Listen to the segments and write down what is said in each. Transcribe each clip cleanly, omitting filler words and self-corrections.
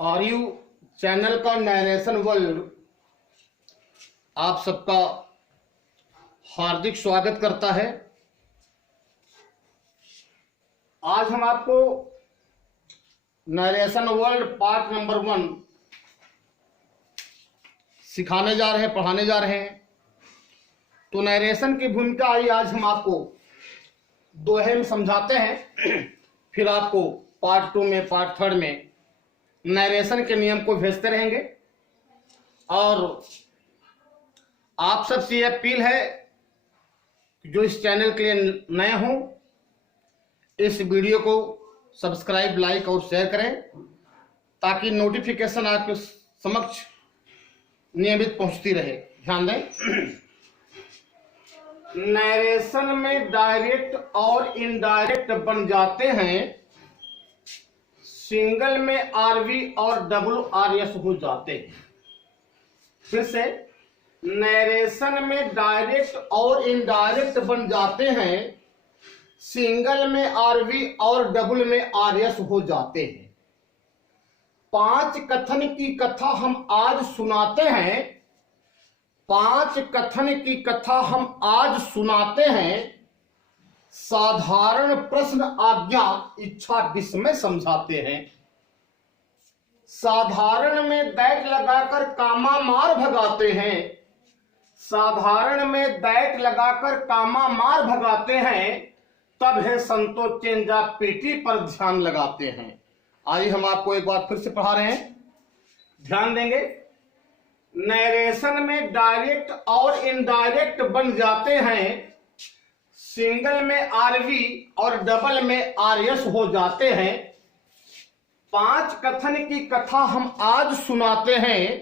Are you channel का narration world आप सबका हार्दिक स्वागत करता है। आज हम आपको नरेशन वर्ल्ड पार्ट नंबर 1 सिखाने जा रहे हैं, पढ़ाने जा रहे हैं। तो नरेशन की भूमिका आई आज हम आपको दोहे में समझाते हैं, फिर आपको पार्ट 2 में, पार्ट 3 में नरेशन के नियम को भेजते रहेंगे। और आप सबसे ये अपील है जो इस चैनल के लिए नए हों, इस वीडियो को सब्सक्राइब, लाइक और शेयर करें ताकि नोटिफिकेशन आपके समक्ष नियमित पहुंचती रहे। ध्यान दें, नरेशन में डायरेक्ट और इनडायरेक्ट बन जाते हैं, सिंगल में आरवी और डबल आरएस हो जाते हैं। फिर से, नरेशन में डायरेक्ट और इनडायरेक्ट बन जाते हैं, सिंगल में आरवी और डबल में आरएस हो जाते हैं। 5 कथन की कथा हम आज सुनाते हैं, 5 कथन की कथा हम आज सुनाते हैं। साधारण प्रश्न आज्ञा इच्छा विस्मय समझाते हैं। साधारण में दैट लगाकर कामा मार भगाते हैं, साधारण में दैट लगाकर कामा मार भगाते हैं। तब है संतो चेंजा पेटी पर ध्यान लगाते हैं। आइए हम आपको एक बार फिर से पढ़ा रहे हैं, ध्यान देंगे। नरेशन में डायरेक्ट और इनडायरेक्ट बन जाते हैं, सिंगल में आरवी और डबल में आरएस हो जाते हैं। 5 कथन की कथा हम आज सुनाते हैं,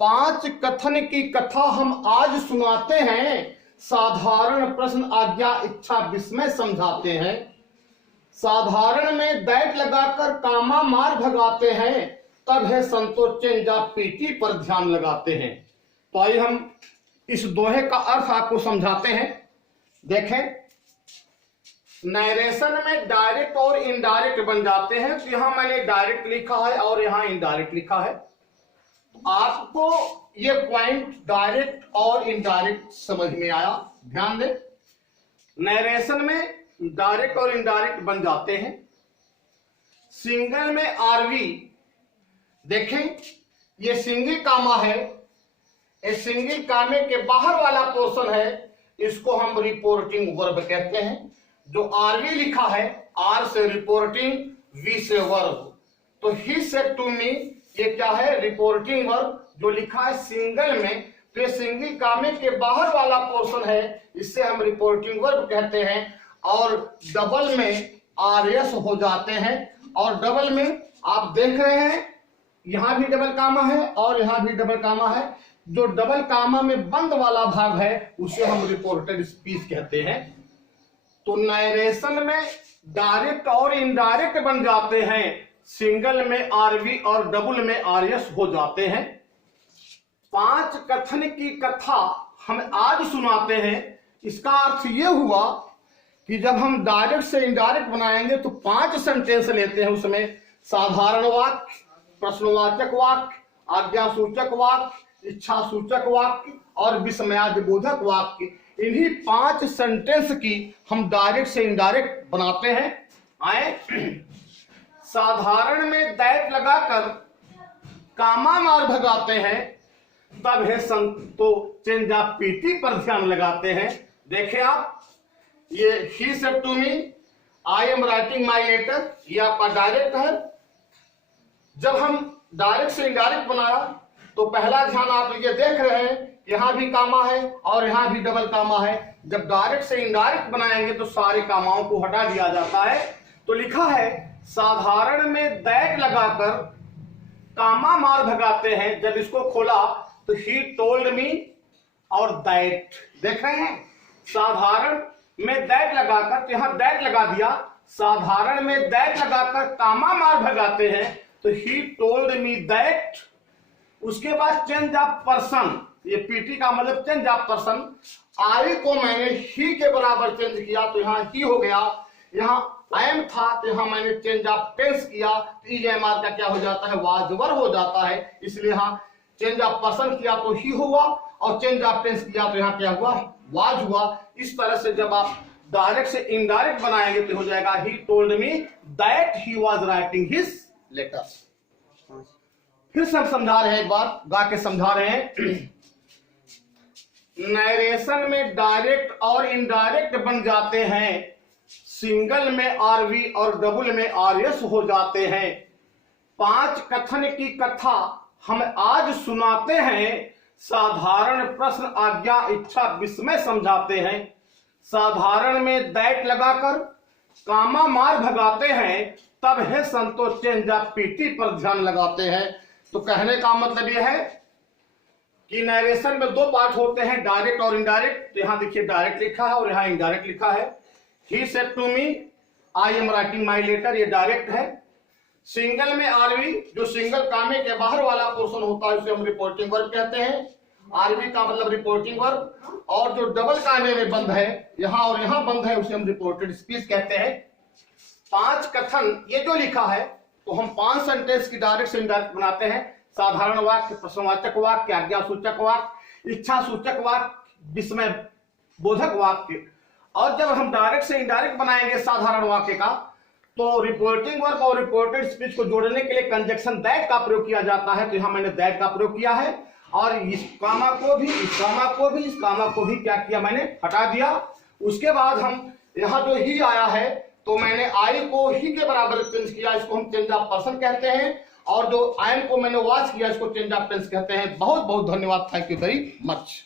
5 कथन की कथा हम आज सुनाते हैं। साधारण प्रश्न आज्ञा इच्छा विस्मय समझाते हैं। साधारण में दैट लगाकर कामा मार भगाते हैं, तब है संतोष चेंजा पीटी पर ध्यान लगाते हैं। तो आइए हम इस दोहे का अर्थ आपको समझाते हैं। देखें, नरेशन में डायरेक्ट और इनडायरेक्ट बन जाते हैं। तो यहां मैंने डायरेक्ट लिखा है और यहां इनडायरेक्ट लिखा है। आपको ये पॉइंट डायरेक्ट और इनडायरेक्ट समझ में आया? ध्यान दें, नरेशन में डायरेक्ट और इनडायरेक्ट बन जाते हैं, सिंगल में आरवी। देखें, ये सिंगल कामा है, इस सिंगल कामे के बाहर वाला पोर्शन है, इसको हम रिपोर्टिंग वर्ब कहते हैं। जो आरवी लिखा है, आर से रिपोर्टिंग, वी से वर्ब। तो ही सेड टू मी, ये क्या है? Reporting verb. जो लिखा है सिंगल में, तो ये सिंगल कामे के बाहर वाला पोर्शन है, इससे हम रिपोर्टिंग वर्ब कहते हैं। और डबल में आरएस हो जाते हैं। और डबल में आप देख रहे हैं, यहां भी डबल कामा है और यहां भी डबल कामा है। जो डबल कामा में बंद वाला भाग है, उसे हम रिपोर्टेड स्पीच कहते हैं। तो नरेशन में डायरेक्ट और इनडायरेक्ट बन जाते हैं, सिंगल में आरवी और डबल में आरएस हो जाते हैं। 5 कथन की कथा हम आज सुनाते हैं। इसका अर्थ यह हुआ कि जब हम डायरेक्ट से इनडायरेक्ट बनाएंगे तो 5 सेंटेंस लेते हैं। उसमें साधारण वाक्य, प्रश्नवाचक वाक्य, आज्ञा सूचक वाक्य, इच्छा सूचक वाक्य और विस्मयादिबोधक वाक्य। इन्हीं 5 सेंटेंस की हम डायरेक्ट से इनडायरेक्ट बनाते हैं। आए, साधारण में दैट लगाकर कामा मार भगाते हैं, तब है संतो चेंजा पीटी पर ध्यान लगाते हैं। देखें आप, ये he said to me, I am writing my letter, ये आपका डायरेक्ट है। जब हम डायरेक्ट से इनडायरेक्ट बनाया तो पहला ध्यान आप ये देख रहे हैं, यहां भी कामा है और यहां भी डबल कामा है। जब डायरेक्ट से इनडायरेक्ट बनाएंगे तो सारे कामाओं को हटा दिया जाता है। तो लिखा है साधारण में दैट लगाकर कामा मार भगाते हैं। जब इसको खोला तो ही टोल्ड मी और दैट, देख रहे हैं, साधारण में दैट लगाकर, तो यहां दैट लगा दिया। साधारण में दैट लगाकर कामा मार भगाते हैं, तो ही टोल्ड मी दैट। उसके बाद चेंज ऑफ पर्सन, ये पीटी का मतलब चेंज ऑफ पर्सन। आई को मैंने ही के बराबर चेंज किया तो यहां ही हो गया, यहां आई एम था, तो यहां मैंने चेंज ऑफ टेंस किया तो इज एम आर का क्या हो जाता है, वाज वर हो जाता है। इसलिए यहां चेंज ऑफ पर्सन किया तो ही हुआ और चेंज ऑफ टेंस किया तो यहां क्या हुआ, वाज हुआ। इस तरह से जब आप डायरेक्ट से इनडायरेक्ट बनाएंगे तो हो जाएगा he told me that he was writing his letter. फिर से हम समझा रहे हैं, एक बार गा के समझा रहे हैं। नरेशन में डायरेक्ट और इनडायरेक्ट बन जाते हैं, सिंगल में आरवी और डबल में आरएस हो जाते हैं। 5 कथन की कथा हम आज सुनाते हैं, साधारण प्रश्न आज्ञा इच्छा विस्मय समझाते हैं। साधारण में दैट लगाकर कामा मार भगाते हैं, तब है संतोष चेंज ऑफ पीटी पर ध्यान लगाते हैं। तो कहने का मतलब यह है कि नरेशन में 2 पार्ट होते हैं, डायरेक्ट और इनडायरेक्ट। तो यहां देखिए डायरेक्ट लिखा है और यहां इनडायरेक्ट लिखा है। He said to me I am writing my letter, ये डायरेक्ट है। सिंगल में आरवी, जो सिंगल कामे के बाहर वाला पोर्शन होता है उसे हम रिपोर्टिंग वर्ब कहते हैं। आरवी का मतलब रिपोर्टिंग वर्ब, और जो डबल कामे में बंद है, यहां और यहां बंद है, उसे हम रिपोर्टेड स्पीच कहते हैं। 5 कथन ये जो लिखा है, तो हम 5 सेंटेंस की डायरेक्ट से इनडायरेक्ट बनाते हैं। साधारण वाक्य, प्रश्नवाचक वाक्य, आज्ञा सूचक वाक्य, इच्छा सूचक वाक्य, विस्मय बोधक वाक्य। और जब हम डायरेक्ट से इनडायरेक्ट बनाएंगे साधारण वाक्य का, तो रिपोर्टिंग वर्ब और रिपोर्टेड स्पीच को जोड़ने के लिए कंजक्शन दैट का प्रयोग किया जाता है। तो यहां मैंने दैट का प्रयोग किया है, और इस कामा को भी, इस कामा को भी, इस कामा को भी क्या किया, मैंने हटा दिया। उसके बाद हम यहां जो ही आया है, तो मैंने आई को ही के बराबर चेंज किया, इसको हम चेंज ऑफ पर्सन कहते हैं। और जो आई एम को मैंने वाच किया, इसको चेंज ऑफ टेंस कहते हैं। बहुत बहुत धन्यवाद, थैंक यू वेरी मच।